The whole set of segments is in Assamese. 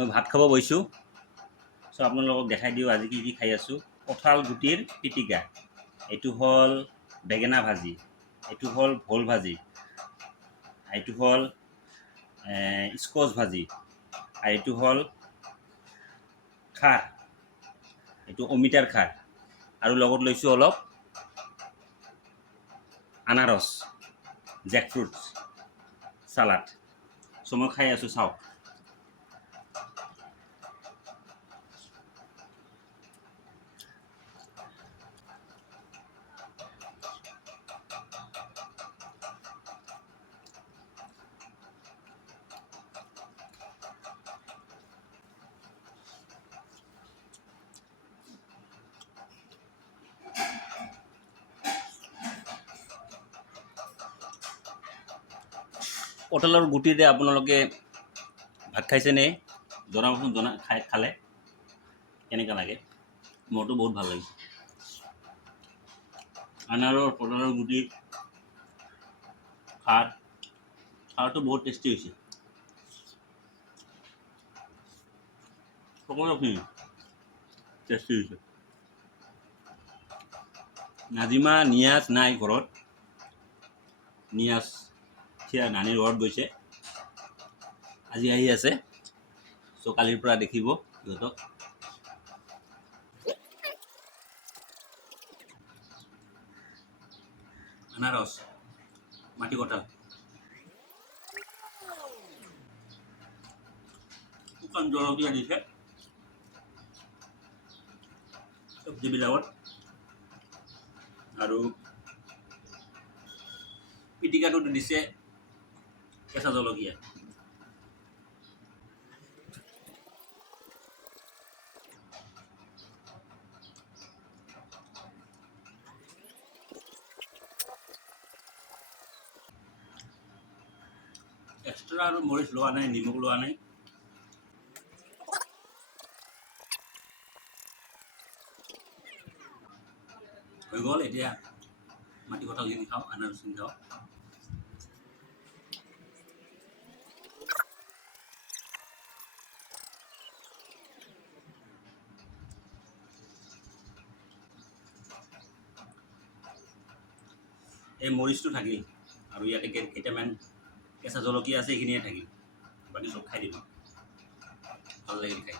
মই ভাত খাব বহিছোঁ। চ' আপোনালোকক দেখাই দিওঁ আজি কি খাই আছোঁ। কঁঠাল গুটিৰ পিটিকা, এইটো হ'ল বেঙেনা ভাজি, এইটো হ'ল ভোল ভাজি, এইটো হ'ল স্কচ ভাজি, আৰু এইটো হ'ল খাৰ, এইটো অমিতাৰ খাৰ, আৰু লগত লৈছোঁ অলপ আনাৰস, জেকফ্ৰুট চালাড। চ' মই খাই আছোঁ, চাওক। কঁঠালৰ গুটিৰে আপোনালোকে ভাত খাইছেনে? জনাবচোন, খালে কেনেকুৱা লাগে। মোৰতো বহুত ভাল লাগিছে। আনাৰস, কঁঠালৰ গুটি, খাৰটো বহুত টেষ্টি হৈছে। সকলোখিনি টেষ্টি হৈছে। নাজিমা নিয়াজ নাই ঘৰত, নিয়াজ সিয়া নানীৰ ঘৰত গৈছে, আজি আহি আছে। চ' কালিৰ পৰা দেখিব সিহঁতক। আনাৰস, মাটি কঁঠাল, শুকান জলকীয়া দিছে চব্জিবিলাকত, আৰু পিটিকাটোত দিছে কেঁচা জলকীয়া। এক্সট্ৰা আৰু মৰিচ লোৱা নাই, নিমখ লোৱা নাই। হৈ গ'ল। এতিয়া মাটি কঁঠালখিনি খাওঁ, আনাৰসখিনি খাওঁ। এই মৰিচটো থাকিল, আৰু ইয়াতে কেইটামান কেঁচা জলকীয়া আছে, এইখিনিয়ে থাকিল। বাকী চব খাই দিম, ভাল লাগিল খাই।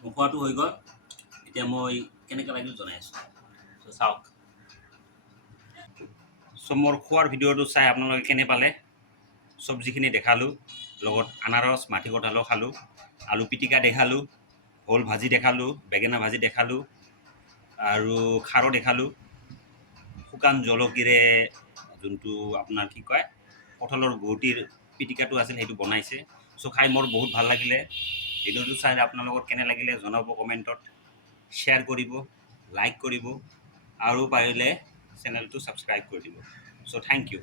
মোৰ খোৱাটো হৈ গ'ল। এতিয়া মই কেনেকৈ লাগিল জনাই আছোঁ। চ' চাওক। চ' মোৰ খোৱাৰ ভিডিঅ'টো চাই আপোনালোকে কেনে পালে? চব্জিখিনি দেখালোঁ, লগত আনাৰস, মাটি কঁঠালো খালোঁ, আলু পিটিকা দেখালোঁ, ভোল ভাজি দেখালোঁ, বেঙেনা ভাজি দেখালোঁ, আৰু খাৰো দেখালোঁ। শুকান জলকীৰে যোনটো আপোনাৰ কি কয়, কঁঠালৰ গুটিৰ পিটিকাটো আছিল, সেইটো বনাইছে। চ' খাই মোৰ বহুত ভাল লাগিলে। ভিডিঅ'টো চাই আপোনালোকৰ কেনে লাগিলে জনাব কমেণ্টত, শ্বেয়াৰ কৰিব, লাইক কৰিব, আৰু পাৰিলে চেনেলটো ছাবস্ক্ৰাইব কৰি দিব। চ' থেংক ইউ।